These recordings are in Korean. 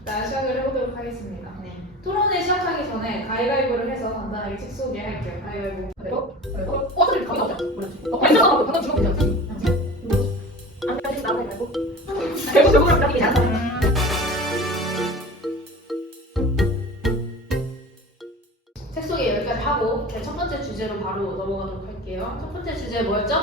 자, 시작을 해보도록 하겠습니다. 네. 토론을 시작하기 전에 가위바위보를 해서 간단하게 책 소개할게요. 가위바위보. 사실 감이 나오지 않지? 괜찮아. 방금 주면 되지 않지? 안 돼, 나오지 말고. 결국 저거랑 딱 이게 않아. 책 소개 여기까지 하고 첫 번째 주제로 바로 넘어가도록 할게요. 첫 번째 주제 뭐였죠?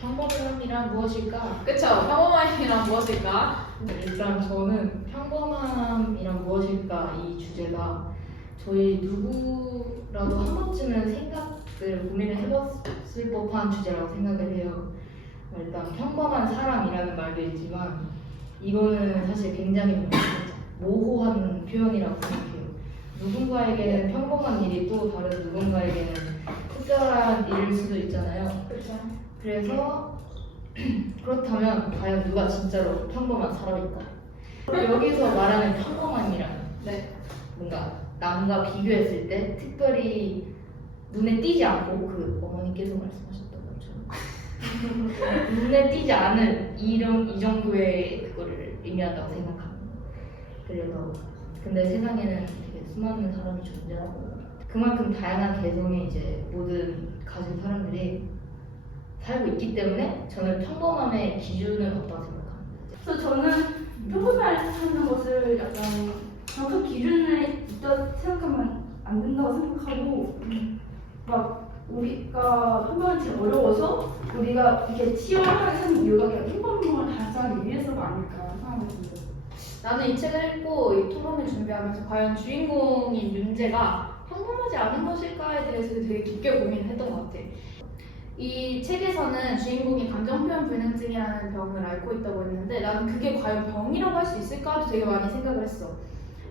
평범함이란 무엇일까? 그쵸? 평범함이란 무엇일까? 일단 저는 평범함이란 무엇일까 이 주제가 저희 누구라도 한 번쯤은 고민을 해봤을 법한 주제라고 생각을 해요. 일단 평범한 사람이라는 말도 있지만 이거는 사실 굉장히 모호한 표현이라고 생각해요. 누군가에게는 평범한 일이 또 다른 누군가에게는 특별한 일일 수도 있잖아요. 그쵸? 그래서 그렇다면 과연 누가 진짜로 평범한 사람일까? 여기서 말하는 평범함이란 네. 뭔가 남과 비교했을 때 특별히 눈에 띄지 않고 어머니께서 말씀하셨던 것처럼 눈에 띄지 않은 이 정도의 그거를 의미한다고 생각합니다. 그래서 근데 세상에는 되게 수많은 사람이 존재하고 그만큼 다양한 개성의 이제 모든 가진 사람들이 살고 있기 때문에 저는 평범함의 기준은 없다고 생각합니다. 그래서 저는 평범하는 것을 약간 정확한 기준에 있다 생각하면 안 된다고 생각하고 막 우리가 평범한 제일 어려워서 우리가 이렇게 치열하게 사는 이유가 그냥 평범함을 달성하기 위해서가 아닐까 생각합니다. 나는 이 책을 읽고 이 토론을 준비하면서 과연 주인공인 윤재가 평범하지 않은 것일까에 대해서 되게 깊게 고민했던 것 같아. 이 책에서는 주인공이 감정표현 불능증이라는 병을 앓고 있다고 했는데 나는 그게 과연 병이라고 할 수 있을까도 되게 많이 생각을 했어.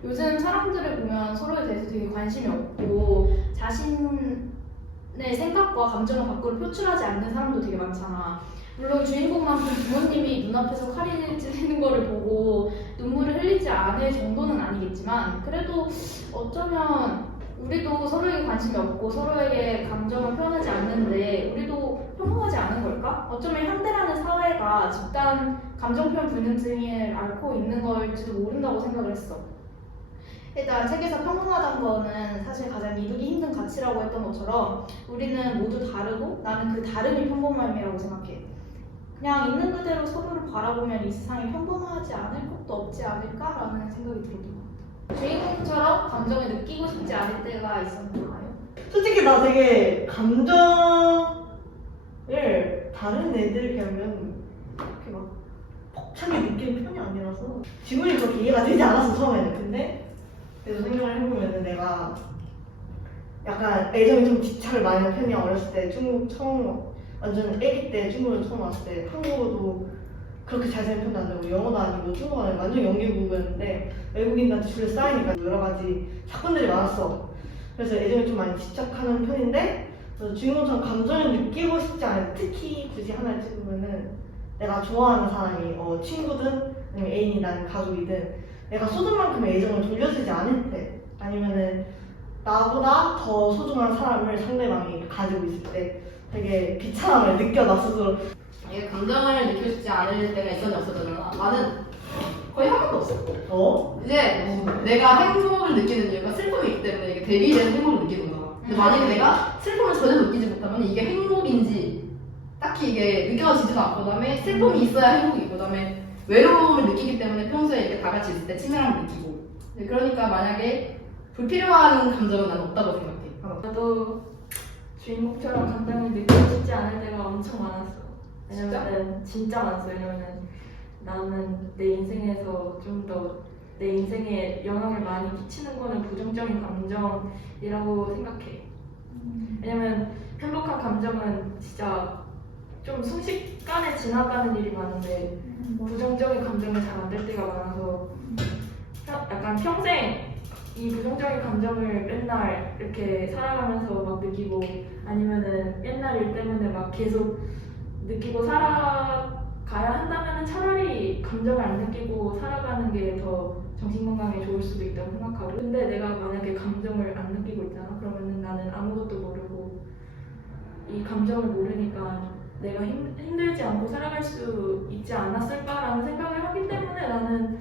요즘 사람들을 보면 서로에 대해서 되게 관심이 없고 자신의 생각과 감정을 밖으로 표출하지 않는 사람도 되게 많잖아. 물론 주인공만큼 부모님이 눈앞에서 칼을 찌르는 거를 보고 눈물을 흘리지 않을 정도는 아니겠지만 그래도 어쩌면 우리도 서로에게 관심이 없고 서로에게 감정을 표현하지 않는데 우리도 평범하지 않은 걸까? 어쩌면 현대라는 사회가 집단 감정표현 불능증을 앓고 있는 걸지도 모른다고 생각을 했어. 일단 책에서 평범하다는 거는 사실 가장 이루기 힘든 가치라고 했던 것처럼 우리는 모두 다르고 나는 그 다름이 평범함이라고 생각해. 그냥 있는 그대로 서로를 바라보면 이 세상에 평범하지 않을 것도 없지 않을까라는 생각이 들었던 것 같아요. 주인공처럼 감정을 느끼고 싶지 않을 때가 있었나요? 솔직히 나 되게 감정을 다른 애들 비하면 그렇게 막 벅차게 느끼는 편이 아니라서 지문이 그렇게 이해가 되지 않았어 처음에는. 근데 그래서 생각을 해보면 내가 약간 애정이 좀 집착을 많이 한 편이야. 어렸을 때 중국 처음 완전 아기 때 중국을 처음 왔을 때 한국어도 그렇게 잘 되는 편도 아니고 영어도 아니고 중국어는 아니고 완전 연기국이었는데 외국인한테 줄에 쌓이니까 여러 가지 사건들이 많았어. 그래서 애정이 좀 많이 집착하는 편인데 주인공처럼 감정을 느끼고 싶지 않아요. 특히 굳이 하나를 찍으면은 내가 좋아하는 사람이 친구든 아니면 애인이든 가족이든 내가 쏟은 만큼의 애정을 돌려주지 않을 때 아니면은 나보다 더 소중한 사람을 상대방이 가지고 있을 때 되게 비참함을 느껴 나 스스로. 이게 감정을 느끼고 싶지 않을 때가 있었냐 없었잖아. 나는 거의 한 번도 없어. 이제 내가 행복을 느끼는 이유가 슬픔이 있기 때문에 이게 대비되는 행복을 느끼는 거야. 근데 만약에 내가 슬픔을 전혀 느끼지 못하면 이게 행복인지 딱히 이게 느껴지지도 않고 그다음에 슬픔이 있어야 행복이 있고 그다음에 외로움을 느끼기 때문에 평소에 이렇게 다 같이 있을 때 친밀함을 느끼고. 그러니까 만약에 불필요한 감정은 난 없다고 생각해. 나도 주인공처럼 감정을 느끼고 싶지 않을 때가 엄청 많았어. 왜냐면 진짜 많았어. 왜냐면 나는 내 인생에서 좀 더 내 인생에 영향을 많이 끼치는 거는 부정적인 감정이라고 생각해. 왜냐면 행복한 감정은 진짜 좀 순식간에 지나가는 일이 많은데 부정적인 감정을 잘 안 될 때가 많아서 약간 평생 이 부정적인 감정을 맨날 이렇게 살아가면서 막 느끼고 아니면은 옛날 일 때문에 막 계속 느끼고 살아가야 한다면은 차라리 감정을 안 느끼고 살아가는 게 더 정신건강에 좋을 수도 있다고 생각하고 근데 내가 만약에 감정을 안 느끼고 있잖아. 그러면은 나는 아무것도 모르고 이 감정을 모르니까 내가 힘들지 않고 살아갈 수 있지 않았을까라는 생각을 하기 때문에 나는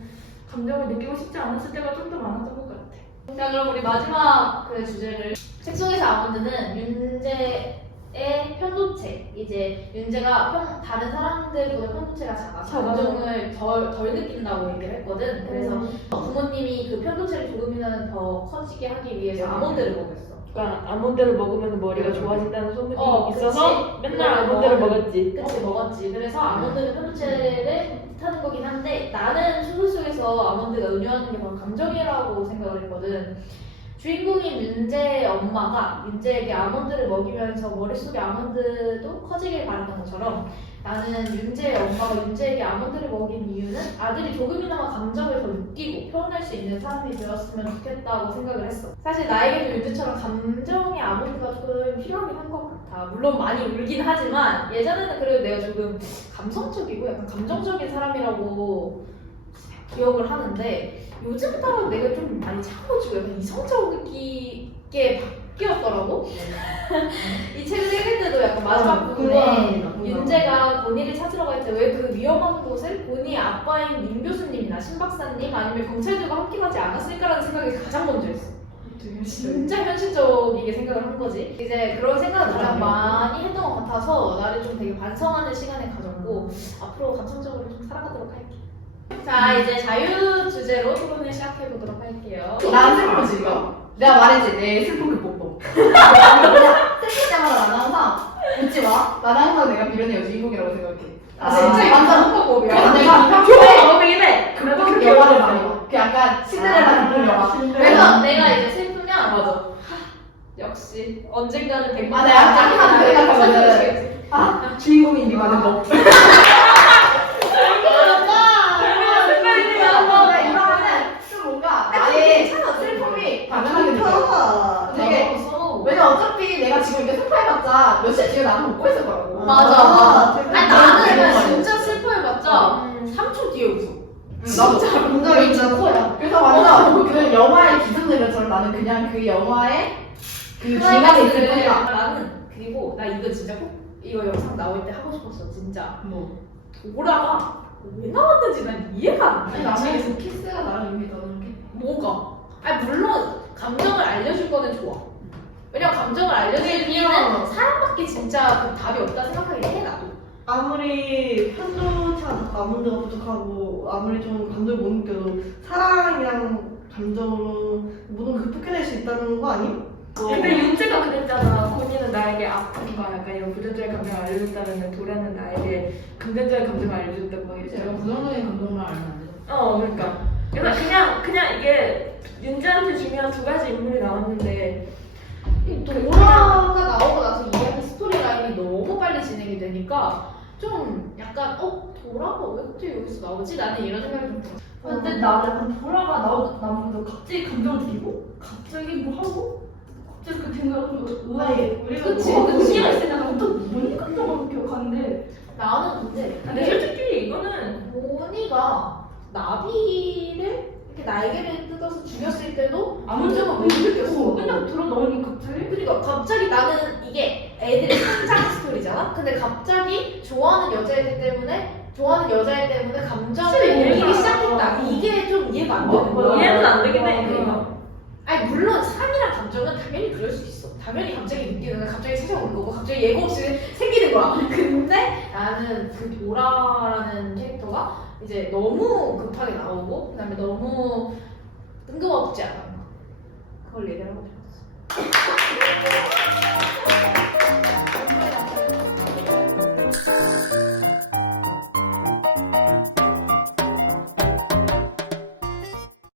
감정을 느끼고 싶지 않았을 때가 좀 더 많았던 것 같아. 자, 그럼 우리 마지막 그 주제를 책 속에서 아몬드는 윤재의 편도체. 이제 윤재가 다른 사람들보다 편도체가 작아서 감정을 덜 느낀다고 얘기를 했거든. 그래서 부모님이 그 편도체를 조금이라도 더 커지게 하기 위해서 아몬드를 먹였어. 그러니까 아몬드를 먹으면 머리가 좋아진다는 소문이 그치. 있어서 맨날 아몬드를 먹었지. 그치, 먹었지. 그래서 아몬드는 편도체를 뜻하는 거긴 한데 나는 소설 속에서 아몬드가 은유하는 게 바로 감정이라고 생각을 했거든. 주인공인 윤재의 엄마가 윤재에게 아몬드를 먹이면서 머릿속에 아몬드도 커지길 바랐던 것처럼 나는 윤재의 엄마가 윤재에게 아몬드를 먹인 이유는 아들이 조금이나마 감정을 더 느끼고 표현할 수 있는 사람이 되었으면 좋겠다고 생각을 했어. 사실 나에게도 윤재처럼 감정의 아몬드가 조금 필요하긴 한 것 같아. 물론 많이 울긴 하지만 예전에는 그래도 내가 조금 감성적이고 약간 감정적인 사람이라고 기억을 하는데 요즘 따라 내가 좀 많이 차가워지고 약간 이성적이게 바뀌었더라고. 이 책을 읽을 때도 약간 마지막 부분에 윤재가 본이를 찾으러 갈 때 왜 그 위험한 곳을 본이 아빠인 민 교수님이나 신 박사님 아니면 경찰들과 함께 가지 않았을까라는 생각이 가장 먼저 했어. 진짜 현실적이게 생각을 한 거지. 이제 그런 생각을 가장 많이 했던 것 같아서 나를 좀 되게 반성하는 시간을 가졌고 앞으로 감성적으로 좀 살아가도록 할게. 자, 이제 자유 주제로 토론을 시작해 보도록 할게요. 난 슬픔을 즐겨. 내가 말했지, 내 슬픔 극복법. 슬플 때마다 나는 항상 웃지 마. 나는 항상 내가 비련의 여주인공이라고 생각해. 진짜 완전 홍보법이야. 그래서 내가 평소에 극복 영화를 많이 봐. 그 약간 신데렐라 극복 영화. 그래서 내가 이제 슬프면 맞아. 역시 언젠가는 100만 아, 내가 딱 생각하거든. 아, 주인공이 이리 많은 거. 슬픔이 당연하게 느껴. 되게 왜냐면 어차피 내가 지금 이렇게 슬퍼해봤자 며칠 뒤에 나는 웃고 있을 거라고. 맞아. 되게 아니 나는 진짜 슬퍼해봤자 3초 뒤에 웃어. 나도 굉장히 진짜 커요. 그래서 완전 그 영화의 기승전결처럼 나는 그냥 그 영화의 그 중간에 있을 뿐이야. 나는 그리고 나 이거 진짜 꼭 이거 영상 나올 때 하고 싶었어 진짜. 뭐? 도라가 왜 나왔는지 난 이해가 안 아니 돼. 나중에 그 키스가 나랑 의미 너는 게. 뭐가? 아니 물론 감정을 알려줄 거는 좋아. 왜냐면 감정을 알려주기에는 사람밖에 진짜 그 답이 없다 생각하긴 해 나도. 아무리 편도체가 작고 아몬드가 부족하고 아무리 좀 감정을 못 느껴도 사랑이랑 감정으로 모든 걸 극복해낼 수 있다는 거 아님? 근데 윤재가 그랬잖아. 본인은 나에게 아픔과 약간 이런 부정적인 감정을 알려줬다면 도라는 나에게 긍정적인 감정을 알려줬다고 막 제가 이랬잖아. 부정적인 감동만 알면 안 돼. 그러니까. 그래서 그냥 이게 윤재한테 중요한 두 가지 인물이 나왔는데 도라가 나오고 나서 이야기 스토리 라인이 너무 빨리 진행이 되니까 좀 약간 도라가 왜 갑자기 여기서 나오지? 나는 이런 생각이 좀 들었어. 근데 나 약간 돌아가 나오면서 갑자기 감정을 느끼고 갑자기 뭐 하고 갑자기 그 생각을 의아해. 그치, 의미가 있을 때 나는 뭔 감정을 기억하는데 나는 근데 근데 솔직히 이거는 보니가 나비를 이렇게 날개를 뜯어서 죽였을 때도 아무 감정을 못 느꼈어. 그냥 들어 넣으니 갑자기 그러니까 갑자기 나는 이게 애들의 성장 스토리잖아? 근데 갑자기 좋아하는 여자애들 때문에 감정을 느끼기 시작했다. 이게 좀 이해가 안 되는 거야. 이해는 안 되긴 해. 그러니까. 아니 물론 사랑이랑 감정은 당연히 그럴 수 있어. 당연히 갑자기 느끼는 갑자기 찾아오는 거고 갑자기 예고 없이 생기는 거야. 근데 나는 그 도라라는 캐릭터가 이제 너무 급하게 나오고 그다음에 너무 뜬금없지 않아. 그걸 얘기를 하고 싶어.